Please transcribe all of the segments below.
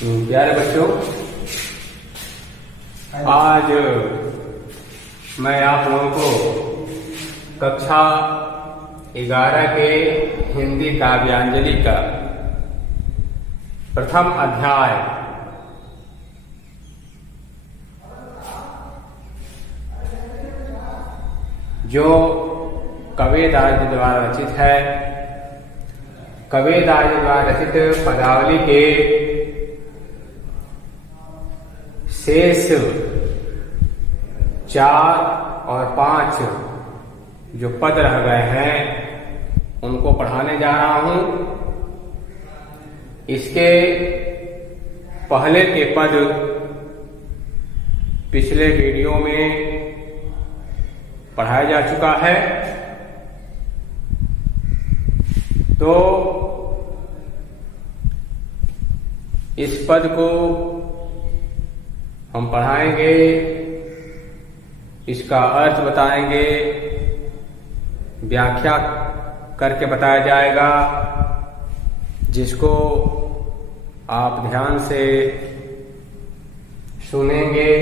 प्यारे बच्चों, आज मैं आप लोगों को कक्षा 11 के हिंदी काव्यांजलि का प्रथम अध्याय जो कबीरदास जी द्वारा रचित है, कबीरदास जी द्वारा रचित पदावली के शेष 4 और 5 जो पद रह गए हैं उनको पढ़ाने जा रहा हूं। इसके पहले के पद पिछले वीडियो में पढ़ाया जा चुका है, तो इस पद को हम पढ़ाएंगे, इसका अर्थ बताएंगे, व्याख्या करके बताया जाएगा, जिसको आप ध्यान से सुनेंगे,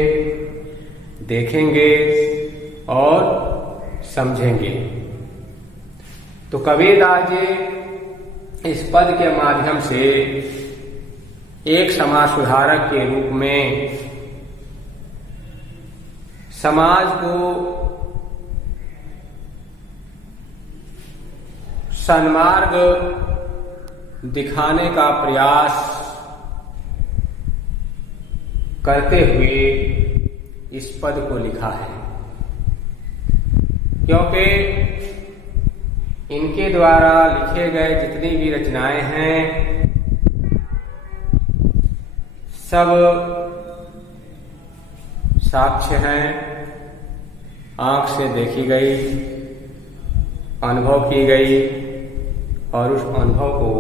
देखेंगे और समझेंगे। तो कबीरदास जी इस पद के माध्यम से एक समाज सुधारक के रूप में समाज को सन्मार्ग दिखाने का प्रयास करते हुए इस पद को लिखा है, क्योंकि इनके द्वारा लिखे गए जितनी भी रचनाएं हैं सब साक्ष्य हैं, आंख से देखी गई, अनुभव की गई और उस अनुभव को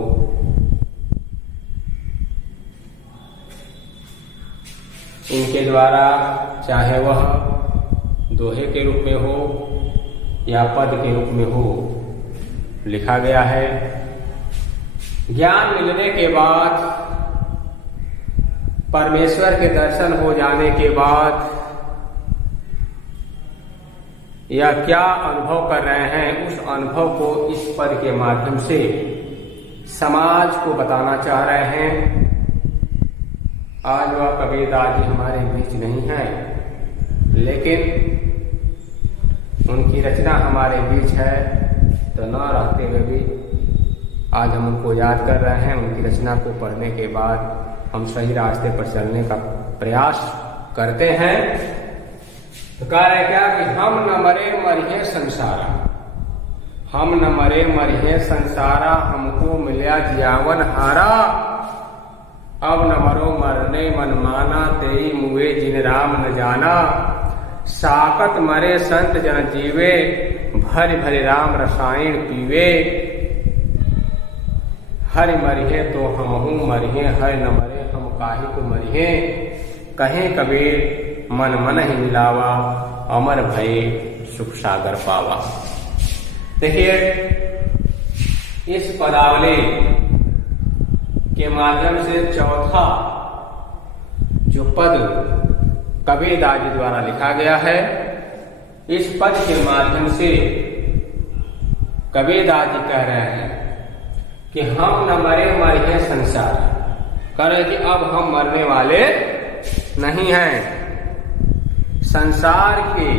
इनके द्वारा चाहे वह दोहे के रूप में हो या पद के रूप में हो लिखा गया है। ज्ञान मिलने के बाद, परमेश्वर के दर्शन हो जाने के बाद या क्या अनुभव कर रहे हैं, उस अनुभव को इस पद के माध्यम से समाज को बताना चाह रहे हैं। आज वह कबीरदास जी हमारे बीच नहीं है, लेकिन उनकी रचना हमारे बीच है, तो न रहते हुए भी आज हम उनको याद कर रहे हैं। उनकी रचना को पढ़ने के बाद हम सही रास्ते पर चलने का प्रयास करते हैं। तो कह रहे क्या कि हम न मरे मरिहे संसारा, हम न मरे मरिहे संसारा, हमको मिल्या जियावन हारा। अब न मरो मरने मन माना, तेरी मुए जिन राम न जाना। साकत मरे संत जन जीवे, भरि भरि राम रसायन पीवे। हरि मरिहे तो हमहू मरिहे, हरि न मरे हम काहे को मरिहे। कहे कबीर मन मन ही मिलावा, अमर भये सुख सागर पावा। देखिए, इस पदावली के माध्यम से चौथा जो पद कबीरदास जी द्वारा लिखा गया है, इस पद के माध्यम से कबीरदास जी कह रहे हैं कि हम न मरे मरिहे संसार, कह रहे कि अब हम मरने वाले नहीं हैं। संसार के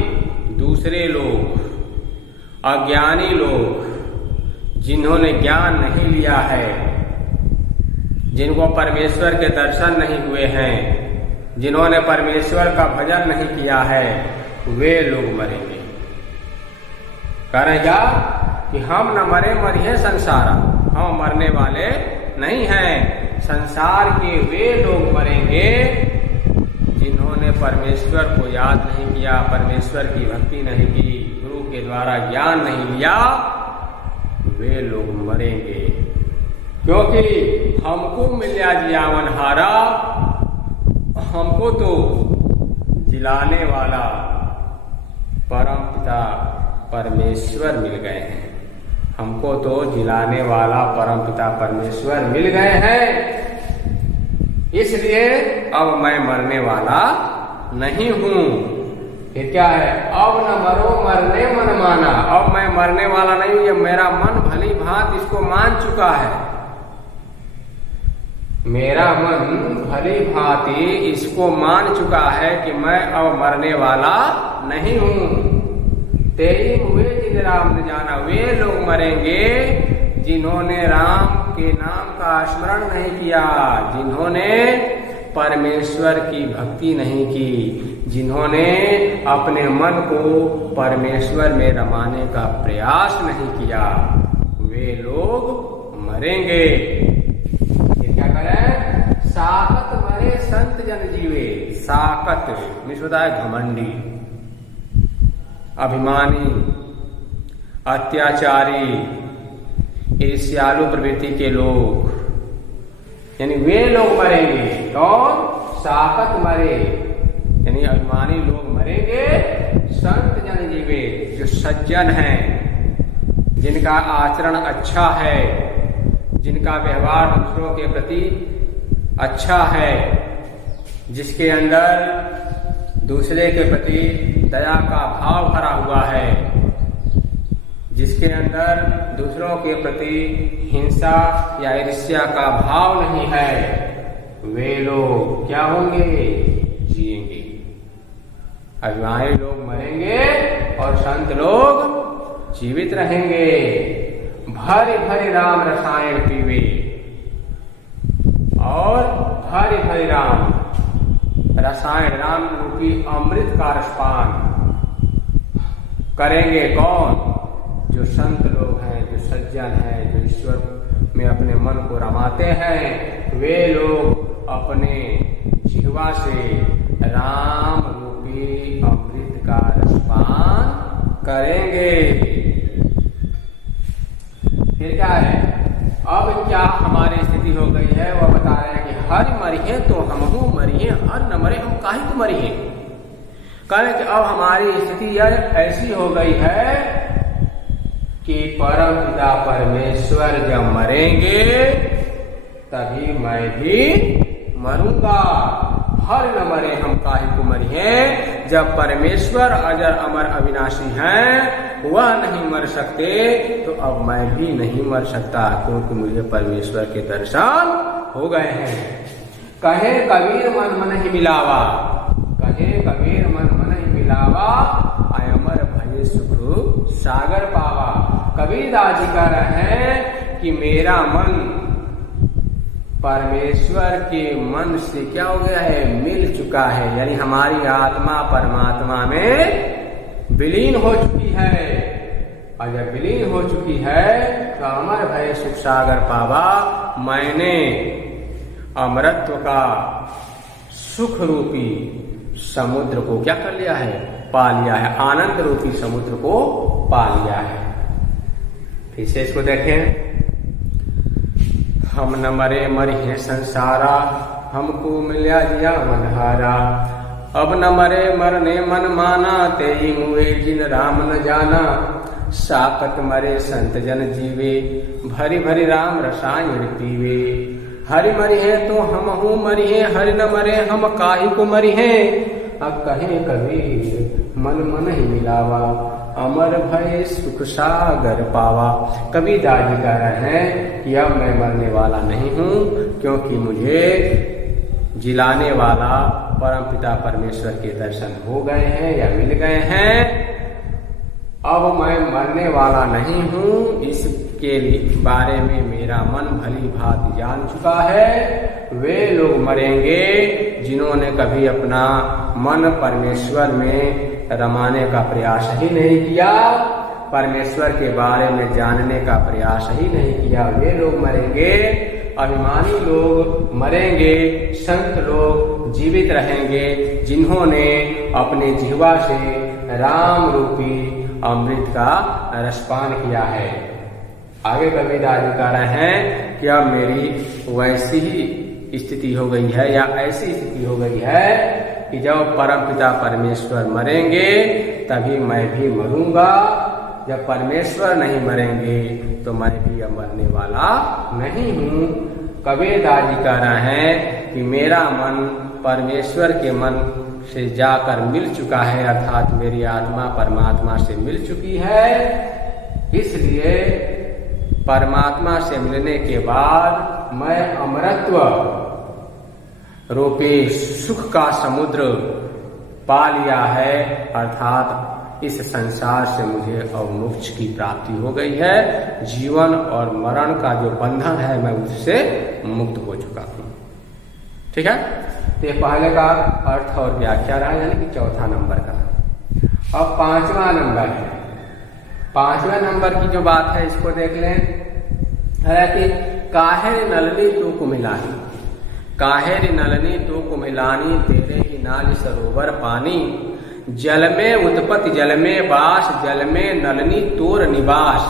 दूसरे लोग, अज्ञानी लोग, जिन्होंने ज्ञान नहीं लिया है, जिनको परमेश्वर के दर्शन नहीं हुए हैं, जिन्होंने परमेश्वर का भजन नहीं किया है, वे लोग मरेंगे। करेगा कि हम न मरे मरिहे संसारा, हम मरने वाले नहीं हैं। संसार के वे लोग मरेंगे जिन्होंने परमेश्वर को याद नहीं किया, परमेश्वर की भक्ति नहीं की, गुरु के द्वारा ज्ञान नहीं लिया, वे लोग मरेंगे। क्योंकि हमको मिल्या जियावन हारा, हमको तो जिलाने वाला परम पिता परमेश्वर मिल गए हैं, हमको तो जिलाने वाला परमपिता परमेश्वर मिल गए हैं। इसलिए अब मैं मरने वाला नहीं हूं। फिर क्या है, अब न मरो मरने मन माना, अब मैं मरने वाला नहीं हूं, ये मेरा मन भली भांत इसको मान चुका है। मेरा मन भली भांति इसको मान चुका है कि मैं अब मरने वाला नहीं हूं। तेई हुए जिन राम न जाना, वे लोग मरेंगे जिन्होंने राम के नाम का स्मरण नहीं किया, जिन्होंने परमेश्वर की भक्ति नहीं की, जिन्होंने अपने मन को परमेश्वर में रमाने का प्रयास नहीं किया, वे लोग मरेंगे। ये क्या करें, साकत मरे संत जन जीवे। साकत मीन्स होता है घमंडी, अभिमानी, अत्याचारी, ईर्ष्यालु प्रवृत्ति के लोग, यानी वे लोग मरेंगे। कौन, साकत मरे यानी अभिमानी लोग मरेंगे। संत जन जीवे, जो सज्जन हैं, जिनका आचरण अच्छा है, जिनका व्यवहार दूसरों के प्रति अच्छा है, जिसके अंदर दूसरे के प्रति दया का भाव भरा हुआ है, जिसके अंदर दूसरों के प्रति हिंसा या ईर्ष्या का भाव नहीं है, वे लोग क्या होंगे, जिएंगे। अभिमानी लोग मरेंगे और संत लोग जीवित रहेंगे। भरी भरी राम रसायन पीवे, और भरी भरी राम रसायन, राम रूपी अमृत का रसपान करेंगे। कौन, जो संत लोग हैं, जो सज्जन हैं, जो ईश्वर में अपने मन को रमाते हैं, वे लोग अपने जिह्वा से राम रूपी अमृत का रसपान करेंगे। फिर क्या है, अब क्या हमारी स्थिति हो गई है, वह बता रहे हैं कि हर मरिए तो हमहू मरिए, हर न मरे हम काहे को मरिए। कहें कि अब हमारी स्थिति यह ऐसी हो गई है कि परम पिता परमेश्वर जब मरेंगे तभी मैं भी मरूंगा। हर न मरे हम काहे को मरिए, जब परमेश्वर अजर अमर अविनाशी हैं, वह नहीं मर सकते, तो अब मैं भी नहीं मर सकता, क्योंकि मुझे परमेश्वर के दर्शन हो गए हैं। कहे कबीर मन मन ही मिलावा, कहे कबीर मन मन ही मिलावा, अमर भय सुख सागर पावा। कबीर दास जी कह रहे हैं कि मेरा मन परमेश्वर के मन से क्या हो गया है, मिल चुका है, यानी हमारी आत्मा परमात्मा में विलीन हो चुकी है। और जब विलीन हो चुकी है तो अमर भय सुख सागर पावा, मैंने अमरत्व का सुख रूपी समुद्र को क्या कर लिया है, पा लिया है, आनंद रूपी समुद्र को पा लिया है। फिर से इसको देखें, हम न मरे मरिए संसारा, हमको मिला जिया मनहारा। अब न मरे मरने मन माना, तेई मुए जिन राम न जाना। साकत मरे संत जन जीवे, भरी भरी राम रसायन पीवे। हरि मरिए तो हमहू मरिए, हरि न मरे हम काहे को मरिए। अब कहे कबीर मन मन ही मिलावा, अमर भय सुख सागर पावा। कबीर दास जी कह रहे हैं कि अब मैं मरने वाला नहीं हूं, क्योंकि मुझे जिलाने वाला परम पिता परमेश्वर के दर्शन हो गए हैं या मिल गए हैं। अब मैं मरने वाला नहीं हूं, इसके बारे में मेरा मन भली भांति जान चुका है। वे लोग मरेंगे जिन्होंने कभी अपना मन परमेश्वर में रमाने का प्रयास ही नहीं किया, परमेश्वर के बारे में जानने का प्रयास ही नहीं किया, वे लोग मरेंगे। अभिमानी लोग मरेंगे, संत लोग जीवित रहेंगे, जिन्होंने अपने जिह्वा से राम रूपी अमृत का रसपान किया है। आगे कबीर दास जी कह रहे हैं कि अब मेरी वैसी ही स्थिति हो गई है, या ऐसी स्थिति हो गई है कि जब परम पिता परमेश्वर मरेंगे तभी मैं भी मरूंगा। जब परमेश्वर नहीं मरेंगे तो मैं भी अब मरने वाला नहीं हूं। कबीरदास जी कह रहे हैं कि मेरा मन परमेश्वर के मन से जाकर मिल चुका है, अर्थात मेरी आत्मा परमात्मा से मिल चुकी है। इसलिए परमात्मा से मिलने के बाद मैं अमरत्व रूपी सुख का समुद्र पा लिया है, अर्थात इस संसार से मुझे अब मोक्ष की प्राप्ति हो गई है। जीवन और मरण का जो बंधन है मैं उससे मुक्त हो चुका हूं। ठीक है, तो पहले का अर्थ और व्याख्या रहा, यानी कि चौथा नंबर का। अब पांचवा नंबर है। पांचवें नंबर की जो बात है इसको देख लें, है कि काहे नलनी तू को मिलानी, काहे नलनी तू को मिलानी, तेरे ही नाली सरोवर पानी, जल में उत्पत्ति जल में वास, जल में नलनी तोर निवास,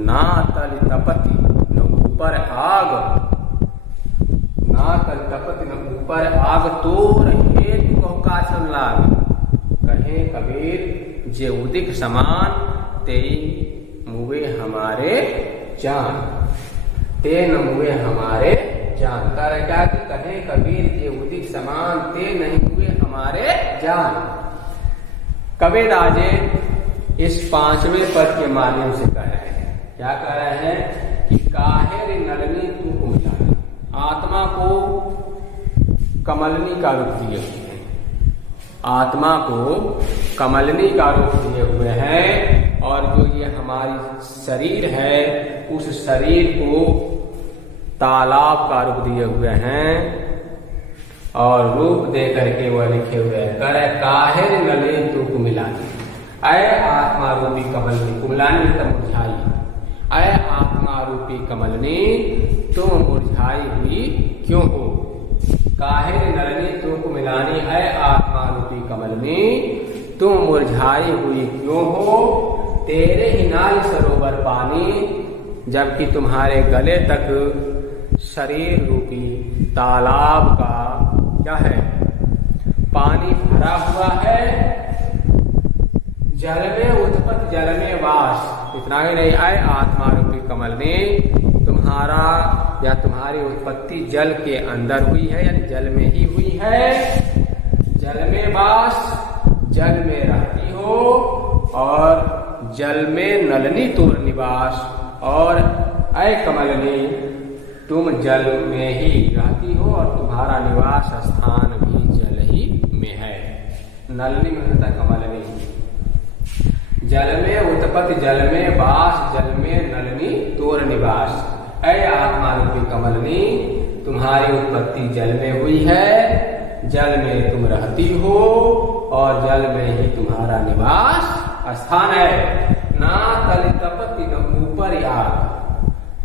ना तल तपति न ऊपर आग, ना तल तपति न ऊपर आग, तोर हेतु का संलाग, कहे कबीर जे उदिक समान, तेई मुए हमारे जान, ते न मुए हमारे जान। क्या कि कहे कबीर जे उदिक समान, ते नहीं हुए हमारे जान। कबीरदास जी इस पांचवें पद के माध्यम से कह रहे हैं, क्या कह रहे हैं कि काहे नलनी तू को मिलानी, आत्मा को कमलनी का रूप दिए हुए हैं, आत्मा को कमलनी का रूप दिए हुए हैं, और जो ये हमारी शरीर है उस शरीर को तालाब का रूप दिए हुए हैं, और रूप दे करके वह लिखे हुए हैं, करे काहे नलनी तू को मिलानी, अय आत्मा रूपी कमलनी, कुमलानी मतलब मुरझाई, अय आत्मा रूपी कमलनी तुम मुरझाई हुई क्यों हो, काहे नलनी तू को मिलानी, अय आत्मा रूपी कमलनी तुम मुरझाई हुई क्यों हो, तेरे ही नाल सरोवर पानी, जबकि तुम्हारे गले तक शरीर रूपी तालाब का क्या है, पानी भरा हुआ है, जल में उत्पत्ति जल में वास, इतना ही नहीं, आए आत्मा रूपी कमल ने तुम्हारा या तुम्हारी उत्पत्ति जल के अंदर हुई है, यानी जल में ही हुई है, जल में वास, जल में रहती हो, और जल में नलनी तोर निवास, और अय कमलनी तुम जल में ही रहती हो और तुम्हारा निवास स्थान भी जल ही में है। नलनी में होता है कमलनी, जल में उत्पत्ति जल में वास, जल में नलनी तोर निवास, अय आत्मा रूपी कमलनी तुम्हारी उत्पत्ति जल में हुई है, जल में तुम रहती हो और जल में ही तुम्हारा निवास स्थान है। ना तल तपति न ऊपर आग,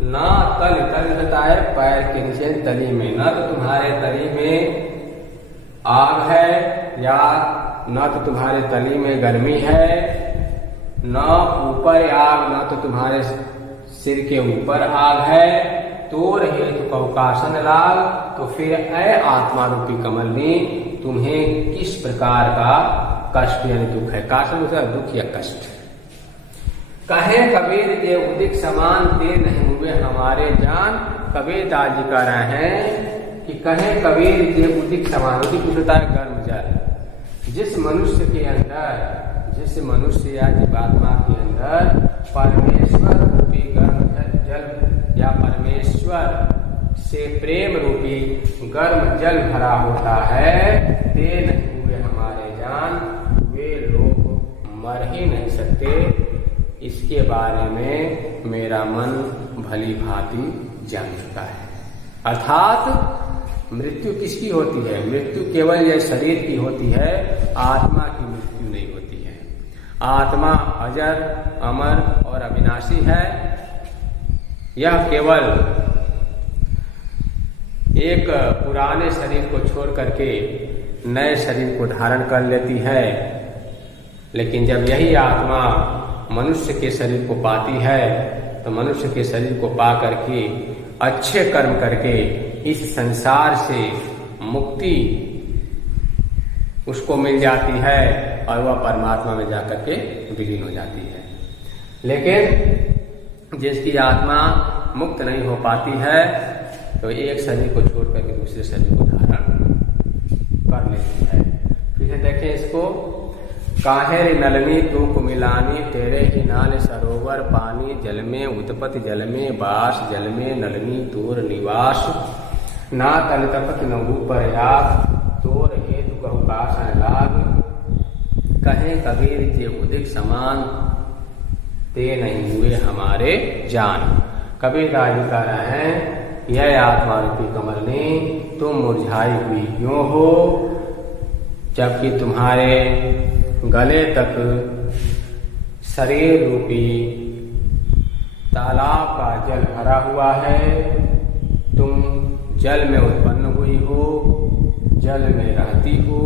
ना तल तल होता है पैर के नीचे तली में, न तो तुम्हारे तली में आग है, या न तो तुम्हारे तली में गर्मी है, न ऊपर आग, न तो तुम्हारे सिर के ऊपर आग है, तोर हेतु कवकासन लाग, तो फिर अय आत्मा रूपी कमलनी तुम्हें किस प्रकार का कष्ट यानी दुख है, कासन होता है दुख या कष्ट। कहे कबीर जे उदिक समान, ते नहीं हुए हमारे जान, कबीरदास जी कह रहे हैं कि कहे कबीर जे उदिक समान, उदिक होता है गर्म जल, जिस मनुष्य के अंदर, जिस मनुष्य या जीवात्मा के अंदर परमेश्वर रूपी गर्म जल या परमेश्वर से प्रेम रूपी गर्म जल भरा होता है, ते नहीं हुए हमारे जान, वे लोग मर ही नहीं सकते, इसके बारे में मेरा मन भली भांति जान चुका है। अर्थात मृत्यु किसकी होती है, मृत्यु केवल यह शरीर की होती है, आत्मा की मृत्यु नहीं होती है। आत्मा अजर अमर और अविनाशी है, यह केवल एक पुराने शरीर को छोड़ करके नए शरीर को धारण कर लेती है, लेकिन जब यही आत्मा मनुष्य के शरीर को पाती है तो मनुष्य के शरीर को पा करके अच्छे कर्म करके इस संसार से मुक्ति उसको मिल जाती है और वह परमात्मा में जाकर के विलीन हो जाती है। लेकिन जिसकी आत्मा मुक्त नहीं हो पाती है तो एक शरीर को छोड़ करके दूसरे शरीर को धारण कर लेती है। फिर देखें इसको, काहे रे नलनी तू कुमिलानी, तेरे ही नाल सरोवर पानी, जल में उत्पत्ति जल में बास, जल में नलनी तोर निवास, ना तल तपत न ऊपर याग, तोर हेतु कहु कासन लाग, कहे कबीर जे उदिक समान, ते नहीं हुए हमारे जान। कबीर दास जी कह रहे हैं, यह आत्मा रूपी कमल ने तुम मुरझाई हुई क्यों हो, जबकि तुम्हारे गले तक शरीर रूपी तालाब का जल भरा हुआ है। तुम जल में उत्पन्न हुई हो, जल में रहती हो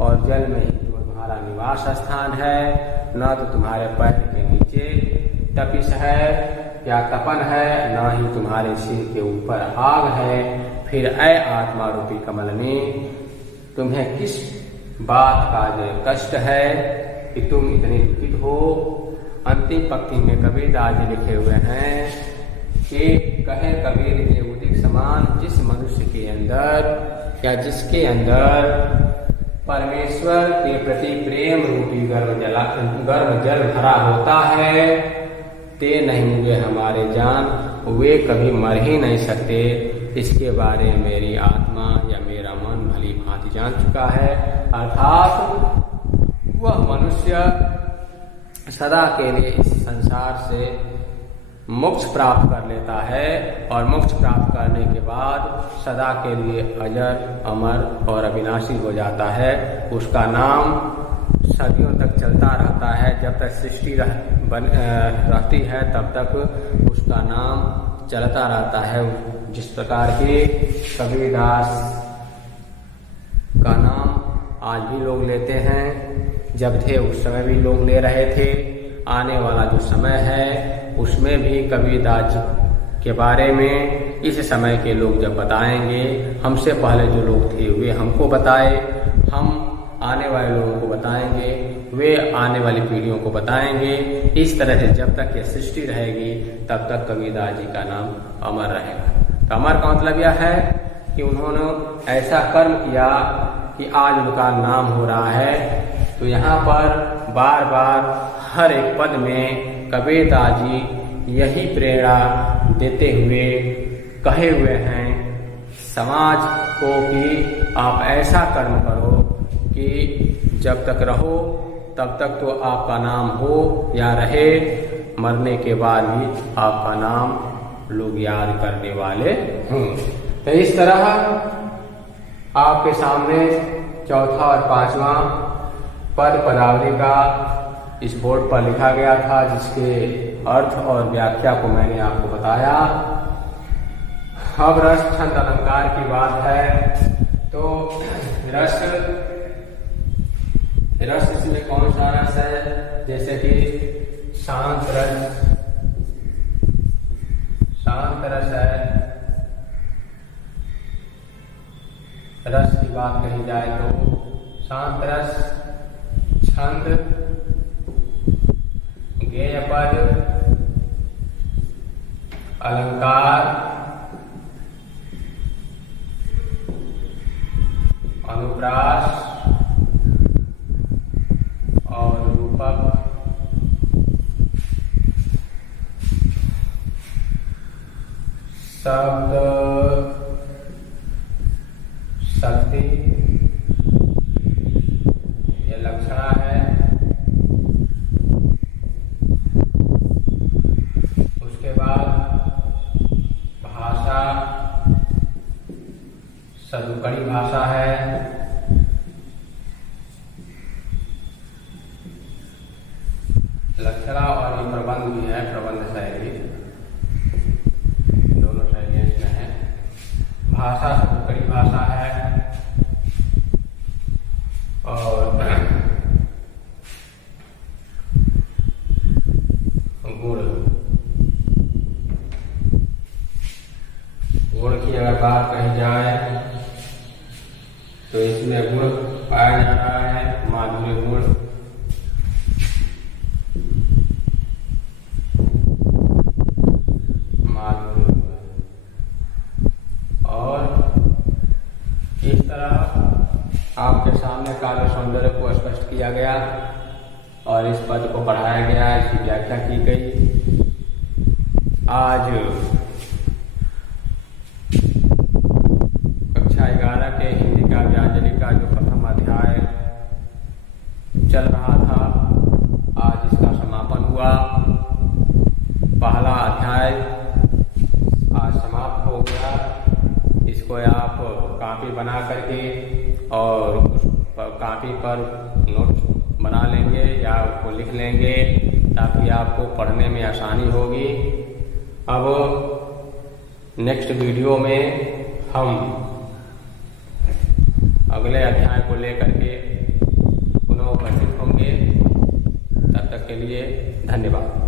और जल में ही तुम्हारा निवास स्थान है। न तो तुम्हारे पैर के नीचे तपिश है या तपन है, न ही तुम्हारे सिर के ऊपर आग है। फिर ऐ आत्मा रूपी कमल में तुम्हें किस बात का जो कष्ट है कि तुम इतने दुखित हो। अंतिम पंक्ति में कबीर दास जी लिखे हुए हैं कि कहे कबीर जे उदिक समान, जिस मनुष्य के अंदर या जिसके अंदर परमेश्वर के प्रति प्रेम रूपी गर्भ जल भरा होता है, ते नहीं हुए हमारे जान, वे कभी मर ही नहीं सकते। इसके बारे में मेरी आत्मा या मेरा मन भली भांति जान चुका है। अर्थात वह मनुष्य सदा के लिए इस संसार से मोक्ष प्राप्त कर लेता है और मोक्ष प्राप्त करने के बाद सदा के लिए अजर अमर और अविनाशी हो जाता है। उसका नाम सदियों तक चलता रहता है। जब तक सृष्टि रहती है तब तक उसका नाम चलता रहता है। जिस प्रकार के कबीरदास का नाम आज भी लोग लेते हैं, जब थे उस समय भी लोग ले रहे थे। आने वाला जो समय है उसमें भी कबीरदास के बारे में इस समय के लोग जब बताएंगे, हमसे पहले जो लोग थे वे हमको बताए, हम आने वाले लोगों को बताएंगे, वे आने वाली पीढ़ियों को बताएंगे। इस तरह से जब तक यह सृष्टि रहेगी तब तक कबीरदास जी का नाम अमर रहेगा। तो अमर का मतलब यह है कि उन्होंने ऐसा कर्म किया कि आज उनका नाम हो रहा है। तो यहाँ पर बार बार हर एक पद में कबीरदास जी यही प्रेरणा देते हुए कहे हुए हैं समाज को कि आप ऐसा कर्म करो कि जब तक रहो तब तक तो आपका नाम हो या रहे, मरने के बाद भी आपका नाम लोग याद करने वाले हों। तो इस तरह आपके सामने चौथा और पांचवा पद पदावली का इस बोर्ड पर लिखा गया था, जिसके अर्थ और व्याख्या को मैंने आपको बताया। अब रस छंद अलंकार की बात है। तो रस इसमें कौन सा रस है? जैसे कि शांत रस है। रस की बात कही जाए तो शांत रस, छंद, गेय पद, अलंकार, अनुप्रास और रूपक, शब्द, शक्ति, ये लक्षणा है। उसके बाद भाषा, सदुकड़ी भाषा है। लक्षणा और ये प्रबंध भी है, प्रबंध शैली, दोनों शैलियां इसमें है। भाषा सदुकड़ी भाषा है और गुण की अगर बात कही जाए तो इसमें गुण पाया जा रहा है माधुर्य गुण, किया गया और इस पद को पढ़ाया गया, इसकी व्याख्या की गई। आज कक्षा 11 के हिंदी काव्यांजलि का जो प्रथम अध्याय चल रहा था, आज इसका समापन हुआ। पहला अध्याय आज समाप्त हो गया। इसको आप कॉपी बना करके और उस कॉपी पर नोट्स बना लेंगे या उसको लिख लेंगे ताकि आपको पढ़ने में आसानी होगी। अब नेक्स्ट वीडियो में हम अगले अध्याय को लेकर के पुनः उपस्थित होंगे। तब तक के लिए धन्यवाद।